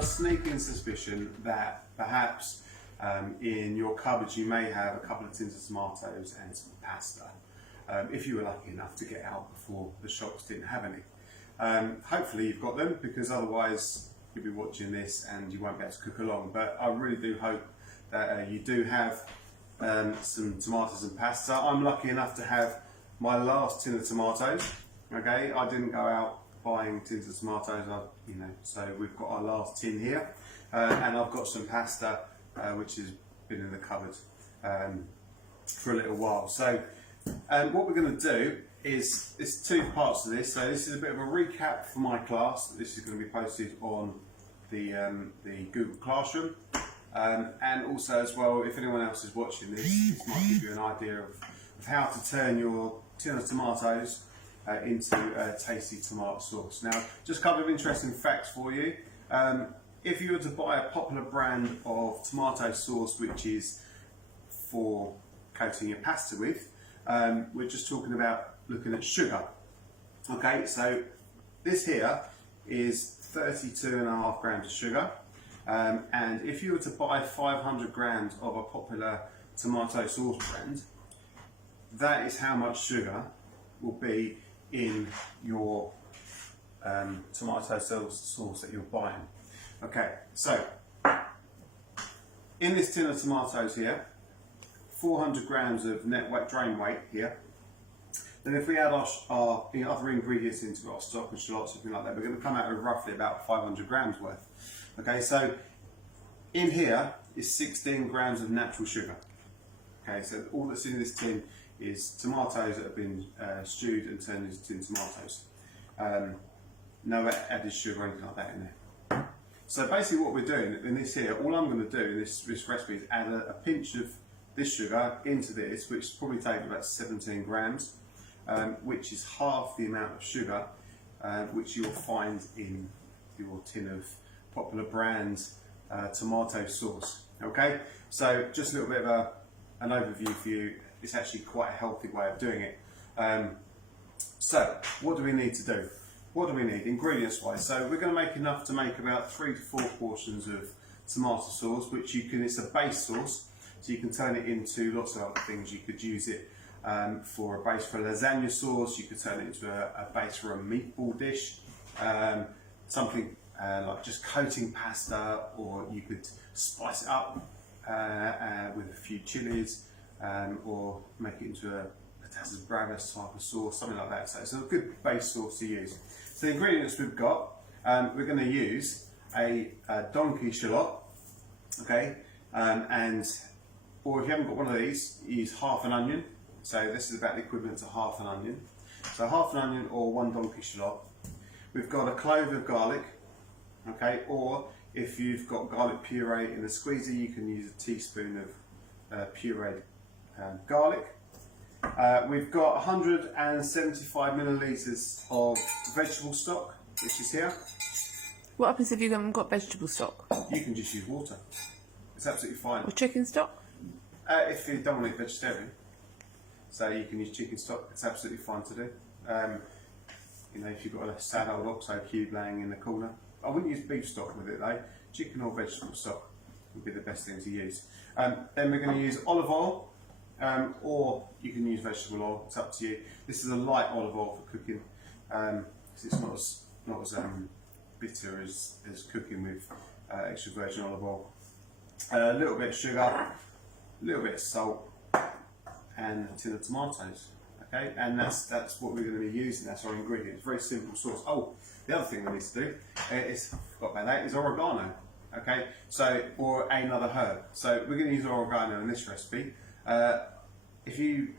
a sneaking suspicion that perhaps in your cupboards you may have a couple of tins of tomatoes and some pasta, if you were lucky enough to get out before the shops didn't have any. Hopefully you've got them, because otherwise you'll be watching this and you won't be able to cook along. But I really do hope that you do have some tomatoes and pasta. I'm lucky enough to have my last tin of tomatoes. Okay, I didn't go out buying tins of tomatoes, so we've got our last tin here, and I've got some pasta which has been in the cupboard for a little while. So what we're going to do is, there's two parts to this. So this is a bit of a recap for my class. This is going to be posted on the Google Classroom, and also as well, if anyone else is watching this, this might give you an idea of how to turn your tin of tomatoes into a tasty tomato sauce. Now, just a couple of interesting facts for you. If you were to buy a popular brand of tomato sauce which is for coating your pasta with, we're just talking about looking at sugar. Okay, so this here is 32.5 grams of sugar, and if you were to buy 500 grams of a popular tomato sauce brand, that is how much sugar will be in your tomato sauce that you're buying. Okay, so in this tin of tomatoes here, 400 grams of net weight, drain weight here. Then if we add our other ingredients into our stock and shallots, something like that, we're going to come out with roughly about 500 grams worth. Okay, so in here is 16 grams of natural sugar. Okay, so all that's in this tin is tomatoes that have been stewed and turned into tin tomatoes. No added sugar or anything like that in there. So basically what we're doing in this here, all I'm going to do in this recipe is add a pinch of this sugar into this, which probably takes about 17 grams, which is half the amount of sugar which you'll find in your tin of popular brand tomato sauce. Okay, so just a little bit of an overview for you. It's actually quite a healthy way of doing it. So what do we need to do? What do we need ingredients wise? So we're going to make enough to make about 3 to 4 portions of tomato sauce, which you can, it's a base sauce, so you can turn it into lots of other things. You could use it for a base for a lasagna sauce, you could turn it into a base for a meatball dish, something like just coating pasta, or you could spice it up with a few chilies, or make it into a patatas bravas type of sauce, something like that. So it's a good base sauce to use. So the ingredients we've got, we're going to use a donkey shallot, okay, or if you haven't got one of these, use half an onion. So this is about the equivalent to half an onion. So half an onion or 1 donkey shallot. We've got a clove of garlic, okay, or if you've got garlic puree in a squeezer, you can use a teaspoon of pureed garlic. We've got 175 millilitres of vegetable stock, which is here. What happens if you haven't got vegetable stock? You can just use water. It's absolutely fine. Or chicken stock? If you don't want to eat vegetarian, so you can use chicken stock. It's absolutely fine to do. If you've got a sad old oxo cube laying in the corner, I wouldn't use beef stock with it though. Chicken or vegetable stock would be the best thing to use. Then we're going to use olive oil. Or you can use vegetable oil, it's up to you. This is a light olive oil for cooking, because it's not as bitter as cooking with extra virgin olive oil. A little bit of sugar, a little bit of salt, and a tin of tomatoes. Okay, and that's what we're going to be using. That's our ingredients. Very simple sauce. Oh, the other thing we need to do is, I forgot about that, is oregano. Okay, so, or another herb. So we're going to use oregano in this recipe. If you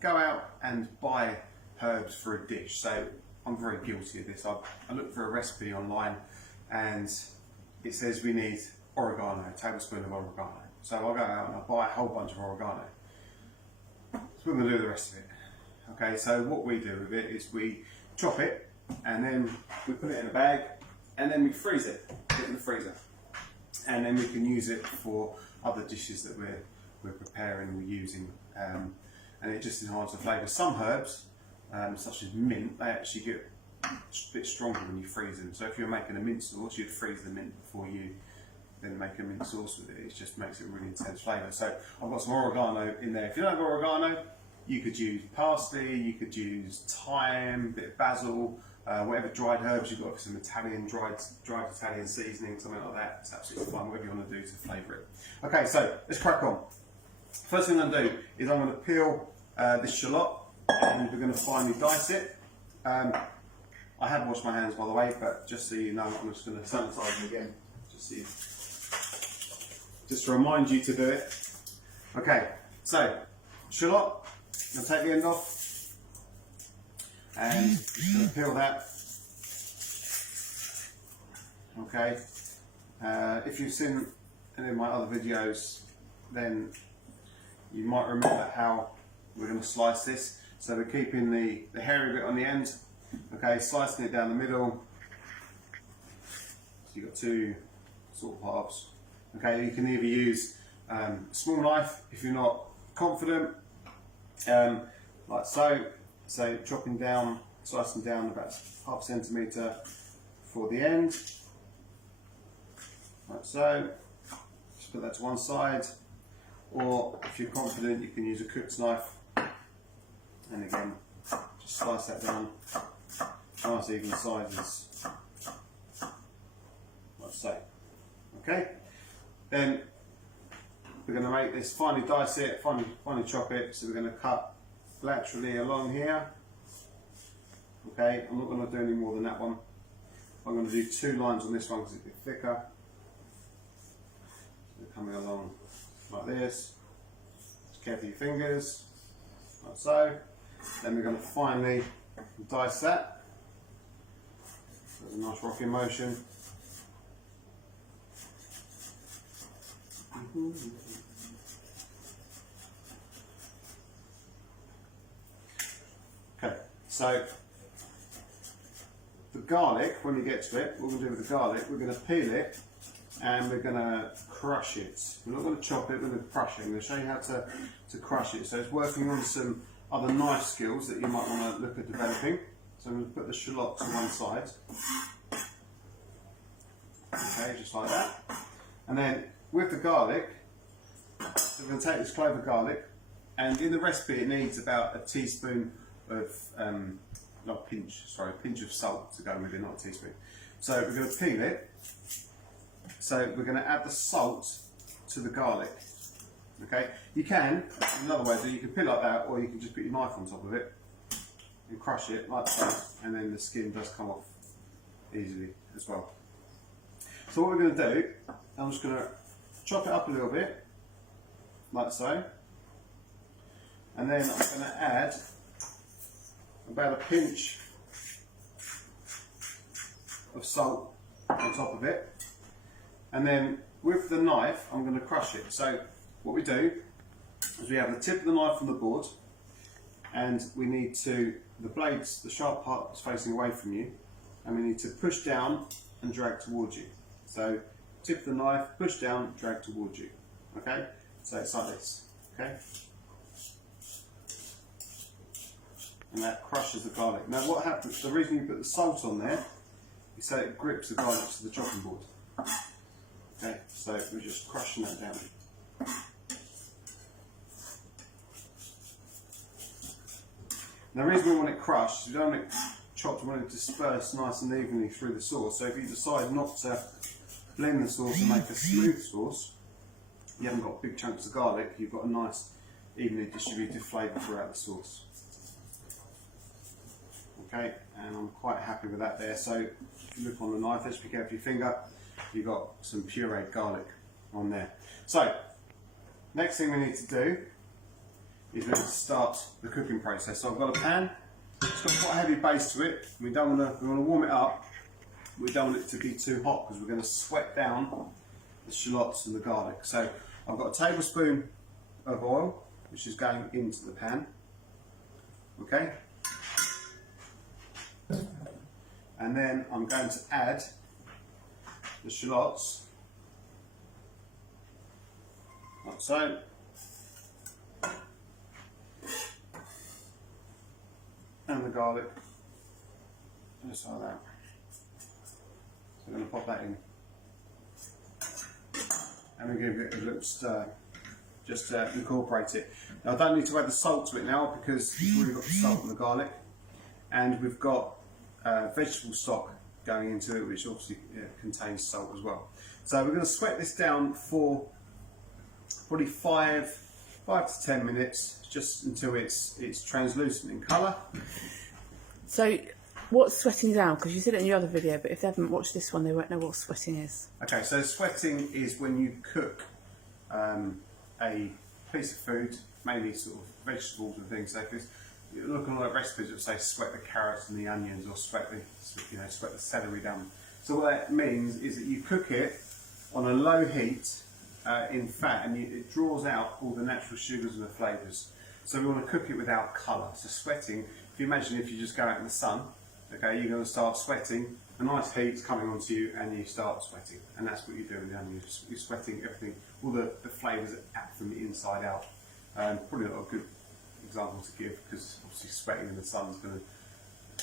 go out and buy herbs for a dish, so I'm very guilty of this. I looked for a recipe online and it says we need oregano, a tablespoon of oregano. So I'll go out and I'll buy a whole bunch of oregano. So we're going to do the rest of it. Okay, so what we do with it is we chop it and then we put it in a bag and then we freeze it, put it in the freezer. And then we can use it for other dishes that we're preparing and we're using, and it just enhances the flavour. Some herbs, such as mint, they actually get bit stronger when you freeze them. So if you're making a mint sauce, you'd freeze the mint before you then make a mint sauce with it. It just makes it really intense flavour. So I've got some oregano in there. If you don't have oregano, you could use parsley, you could use thyme, a bit of basil, whatever dried herbs you've got, some Italian dried Italian seasoning, something like that. It's absolutely fine, whatever you want to do to flavour it. Okay, so let's crack on. First thing I'm going to do is I'm going to peel this shallot, and we're going to finely dice it. I have washed my hands, by the way, but just so you know, I'm just going to sanitize them again, just to remind you to do it. Okay, so shallot, I'm going to take the end off, and just going to peel that. Okay, if you've seen any of my other videos, then you might remember how we're going to slice this. So we're keeping the hairy bit on the end, okay, slicing it down the middle. So you've got two sort of halves. Okay, you can either use a small knife if you're not confident, like so. So chopping down, slicing down about ½ centimetre for the end, like so. Just put that to one side. Or if you're confident, you can use a cook's knife, and again, just slice that down, nice even sizes, like so. Okay, then we're going to make this, finely dice it, finely chop it, so we're going to cut laterally along here. Okay, I'm not going to do any more than that one. I'm going to do 2 lines on this one because it's a bit thicker. So coming along like this, just careful your fingers, like so. Then we're going to finely dice that. So a nice rocking motion. Okay, so the garlic, when we get to it, what we're going to do with the garlic, we're going to peel it and we're going to crush it. We're not going to chop it, we're going to crush it. I'm going to show you how to crush it. So it's working on some other knife skills that you might want to look at developing. So I'm going to put the shallot to one side. Okay, just like that. And then with the garlic, so we're going to take this clove of garlic, and in the recipe it needs about a teaspoon of, not pinch, sorry, a pinch of salt to go with it, not a teaspoon. So we're going to peel it. So we're going to add the salt to the garlic. Okay, you can, another way, so you can peel like that, or you can just put your knife on top of it and crush it like so, and then the skin does come off easily as well. So what we're going to do, I'm just going to chop it up a little bit, like so, and then I'm going to add about a pinch of salt on top of it, and then with the knife I'm going to crush it. So what we do is we have the tip of the knife on the board, and we need to, the blades, the sharp part is facing away from you, and we need to push down and drag towards you. So tip of the knife, push down, drag towards you. Okay, so it's like this. Okay, and that crushes the garlic. Now what happens, the reason you put the salt on there is so it grips the garlic to the chopping board. Okay, so we're just crushing that down. Now the reason we want it crushed is we don't want it chopped, we want it dispersed nice and evenly through the sauce. So if you decide not to blend the sauce and make a smooth sauce, you haven't got big chunks of garlic, you've got a nice evenly distributed flavour throughout the sauce. Okay, and I'm quite happy with that there. So if you look on the knife, let's be careful your finger, you've got some pureed garlic on there. So next thing we need to do is we need to start the cooking process. So I've got a pan, it's got quite a heavy base to it. We want to warm it up. We don't want it to be too hot because we're going to sweat down the shallots and the garlic. So I've got a tablespoon of oil which is going into the pan. Okay, and then I'm going to add the shallots, like so. And the garlic, just like that. So I'm going to pop that in. And we'll give it a little stir, just to incorporate it. Now I don't need to add the salt to it now because we've already got the salt and the garlic. And we've got vegetable stock going into it, which obviously contains salt as well. So we're going to sweat this down for probably 5 to 10 minutes, just until it's translucent in colour. So, what's sweating down? Because you said it in your other video, but if they haven't watched this one, they won't know what sweating is. Okay, so sweating is when you cook a piece of food, mainly sort of vegetables and things. So if you look at a lot of recipes that say sweat the carrots and the onions, or sweat the celery down. So what that means is that you cook it on a low heat in fat, and it draws out all the natural sugars and the flavours. So we want to cook it without colour. So sweating, if you imagine if you just go out in the sun, okay, you're going to start sweating, a nice heat's coming onto you and you start sweating. And that's what you do with the onion, you're sweating everything, all the flavours out from the inside out. Probably not a good example to give, because obviously sweating in the sun is going to,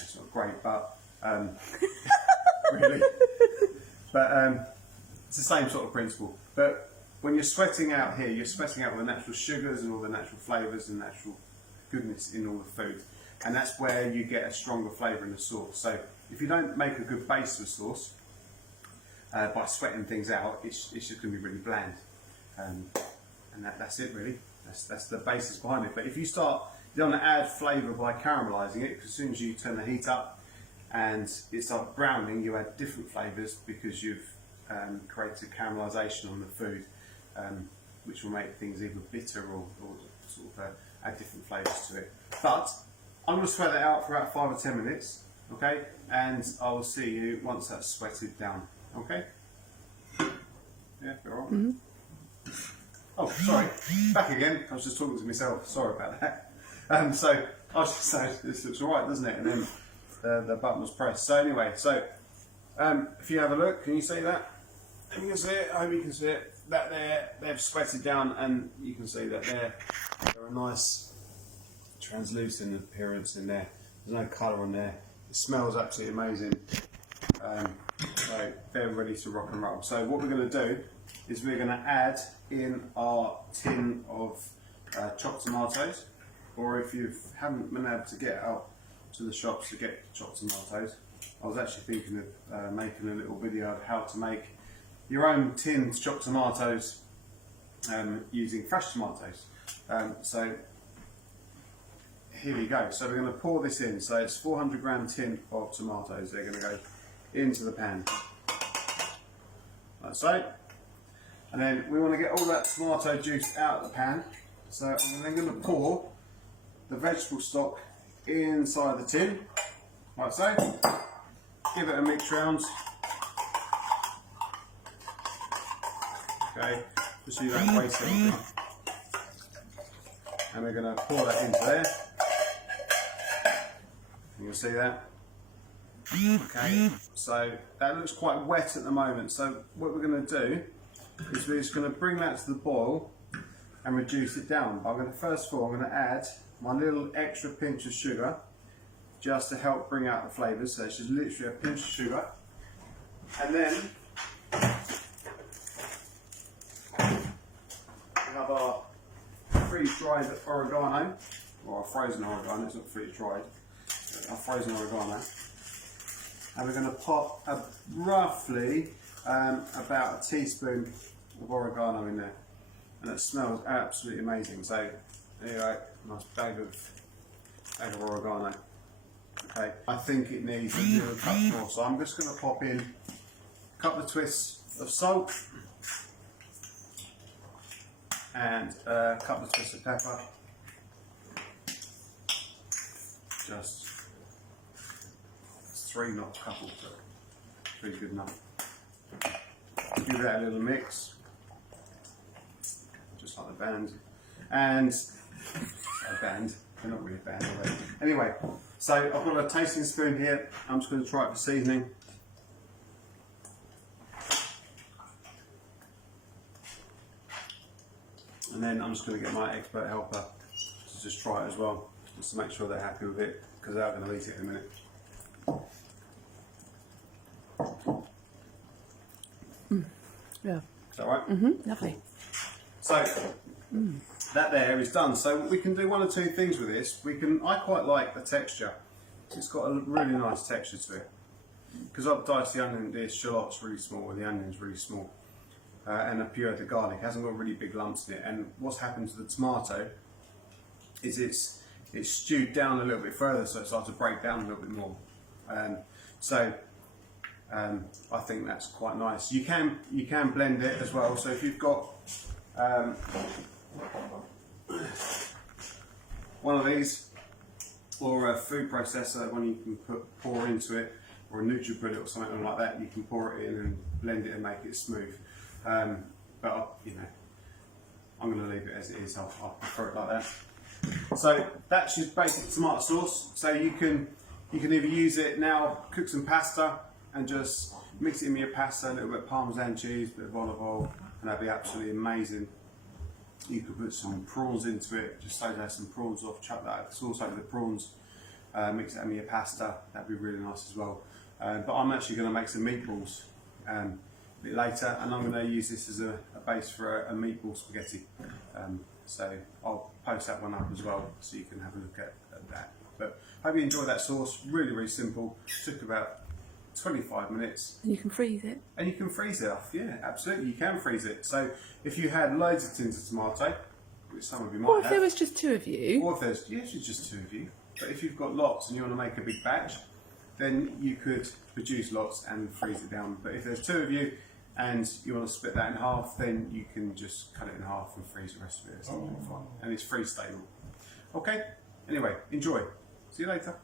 it's not great, but really. But it's the same sort of principle. But when you're sweating out here, you're sweating out all the natural sugars and all the natural flavours and natural goodness in all the food. And that's where you get a stronger flavour in the sauce. So if you don't make a good base for a sauce by sweating things out, it's just going to be really bland. And that's it really. That's the basis behind it. But if you don't want to add flavour by caramelising it, because as soon as you turn the heat up and it starts browning, you add different flavours because you've created caramelisation on the food, which will make things either bitter or sort of add different flavours to it. But I'm going to sweat that out for about 5 or 10 minutes, okay? And I will see you once that's sweated down, okay? Yeah, feel all right? Mm-hmm. Oh, sorry, back again. I was just talking to myself. Sorry about that. So I was just saying, this looks all right, doesn't it? And then the button was pressed. So anyway, if you have a look, can you see that? You can see it. I hope you can see it. That there, they've sweated down, and you can see that they're a nice translucent appearance in there. There's no colour on there. It smells absolutely amazing. So they're ready to rock and roll. So what we're going to do is we're going to add in our tin of chopped tomatoes, or if you haven't been able to get out to the shops to get chopped tomatoes, I was actually thinking of making a little video of how to make your own tinned chopped tomatoes using fresh tomatoes. So here we go. So we're going to pour this in. So it's 400 gram tin of tomatoes. They're going to go into the pan, like so. And then we want to get all that tomato juice out of the pan. So I'm then going to pour the vegetable stock inside the tin, like so. Give it a mix round. Okay, just so you don't waste anything. And we're going to pour that into there. You can see that. Okay, so that looks quite wet at the moment. So what we're going to do is we're just going to bring that to the boil and reduce it down. I'm going to, first of all, I'm going to add my little extra pinch of sugar just to help bring out the flavours. So it's just literally a pinch of sugar. And then we have our freeze-dried oregano, or our frozen oregano, it's not freeze-dried, our frozen oregano. And we're going to pop roughly about a teaspoon of oregano in there, and it smells absolutely amazing. So there you go, nice bag of oregano. Okay, I think it needs a little touch more, so I'm just going to pop in a couple of twists of salt and a couple of twists of pepper. Just 3, not a couple, but 3 good enough. Give that a little mix, just like the band. And a band, they're not really a band, are they? Anyway, so I've got a tasting spoon here. I'm just going to try it for seasoning. And then I'm just going to get my expert helper to just try it as well, just to make sure they're happy with it, because they're going to eat it in a minute. Yeah. Is that right? Lovely. So that there is done. So we can do one or two things with this. I quite like the texture. It's got a really nice texture to it. Because I've diced the onion, the shallots really small, and the onion's really small. And I've pureed the garlic. It hasn't got really big lumps in it. And what's happened to the tomato is it's stewed down a little bit further, so it starts to break down a little bit more. I think that's quite nice. You can blend it as well. So if you've got one of these, or a food processor, one you can pour into it, or a NutriBullet or something like that, you can pour it in and blend it and make it smooth. But you know, I'm going to leave it as it is. I prefer it like that. So that's your basic tomato sauce. So you can either use it now, cook some pasta, and just mix it in with your pasta, a little bit of Parmesan cheese, a bit of olive oil, and that'd be absolutely amazing. You could put some prawns into it, just soak some prawns off, chuck that sauce over the prawns, mix it in with your pasta, that'd be really nice as well. But I'm actually going to make some meatballs a bit later, and I'm going to use this as a base for a meatball spaghetti. So I'll post that one up as well, so you can have a look at that. But hope you enjoyed that sauce. Really, really simple. Took about 25 minutes. And you can freeze it. And you can freeze it off, yeah, absolutely, you can freeze it. So if you had loads of tins of tomato, which some of you might Or if have, there was just two of you. or if there's, yes, it's just two of you, but if you've got lots and you want to make a big batch, then you could produce lots and freeze it down. But if there's two of you and you want to split that in half, then you can just cut it in half and freeze the rest of it. It's not fun, and it's freeze stable. Okay, anyway, enjoy. See you later.